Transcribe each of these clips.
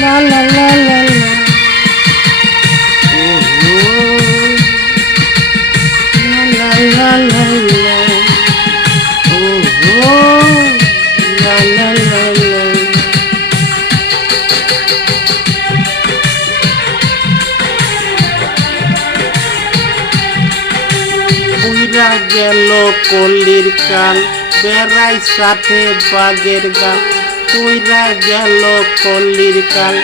La la la la la. La la la la. La la la la. উইরা গেল কলির কাল, বেড়াই সাথে বাগের গাল। উইরা গেল কলির কাল,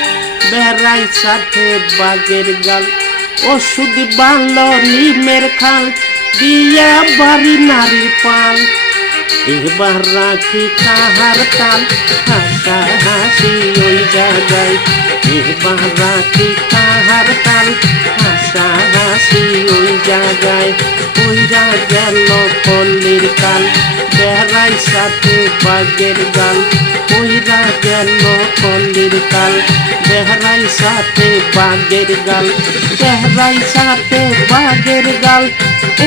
বেড়াই সাথে বাগের গাল। ওষুধ বানল নিমের খাল, দিয়া বাড়ি নারীর পাল। এবার রাখি কাহার তাল, হাসা হাসি ওই জায়গায়। এবার রাখি কাহার তাল, হাসা হাসি ওই জায়গায়। উইরা গেল কলির কাল, বেড়াই সাথে বাগের গাল। উইরা গেল কলির কাল, বেড়াই সাথে বাগের গাল। বেড়াই সাথে বাগের গাল,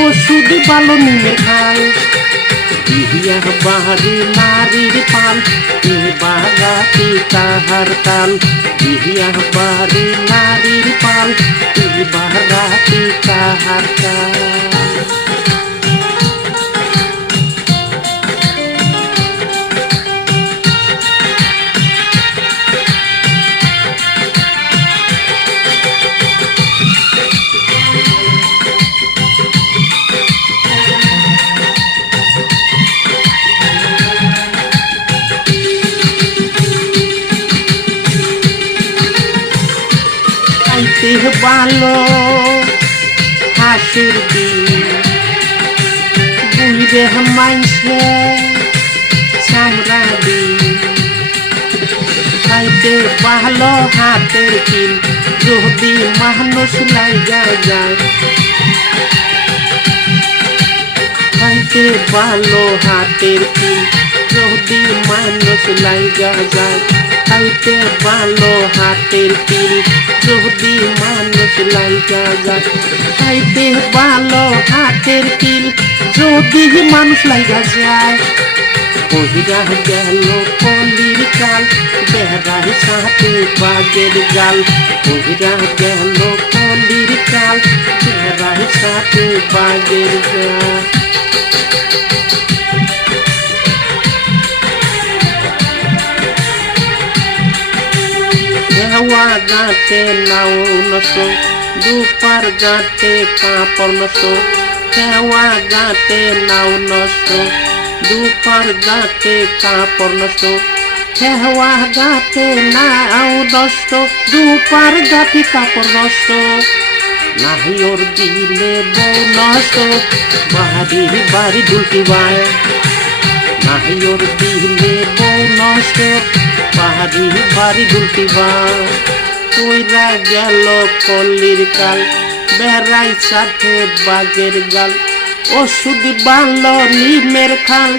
ওষুধ বালো নিমের খাল। ইয়া বাড়ি নারীর পাল, এবার রাখি কাহার তাল। ইয়া বাড়ি নারীর পাল, এবার রাখি কাহার তাল। ভালো হাসির দিন বুঝে মাইছে চামড়া দিন। খাইতে ভালো হাতের কিল, যদি মানুষ লাইগা যায়। খাইতে ভালো হাতের কিল, যদি মানুষ লাইগা যায়। খাইতে ভালো হাতের কিল, যদি মানুষ লাইগা যায়। খাইতে ভালো হাতের কিল, যদি মানুষ লাইগা যায়। ওইরা গেল কলির কাল, বেড়াই সাথে বাগের গাল। ওইরা গেল কলির কাল, বেড়াই সাথে বাগের গাল। হেওয়া গাঁটে নাও নষ্ট, দুপার গাঁটে কাপড় নষ্ট। হেওয়া গাঁটে নাও নষ্ট, দুপার গাঁটে কাপড় নষ্ট। হেওয়া গাঁটে নাও নষ্ট, দুপার গাঁটে কাপড় নষ্ট। নাহি ওর দিলে বউ নষ্ট, বাড়ি বাড়ি দুলটি বায়। নাহি ওর দিলে বউ নষ্ট, বাড়ি বাড়ি দুলটি বায়। উইরা গেল কলির কাল, বেড়াই সাথে বাগের গাল। ওষুধ বানল নিমের খাল,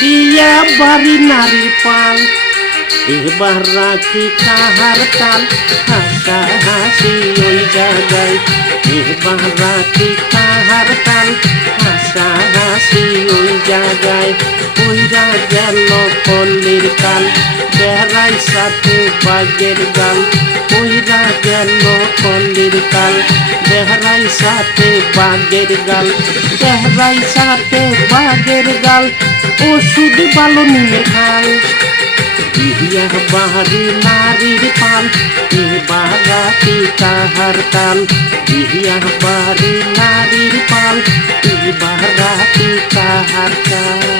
দিয়া বাড়ি নারীর পাল। এবার রাখি কাহার তাল, হাসা হাসি ওই জায়গায়। এবার রাখি কাহার তাল, হাসা হাসি ওই জায়গায়। উইরা গেল কলির কাল, বেড়াই সাথে বাগের গাল। উইরা গেল কলির কাল, বেড়াই সাথে বাগের গাল। বেড়াই সাথে বাগের গাল, ওষুধ বালো নিমের খাল। ইয়া বাড়ি নারীর পাল, এবার রাখি কাহার তাল। ইয়া বাড়ি নারীর পাল, এবার রাখি কাহার তাল।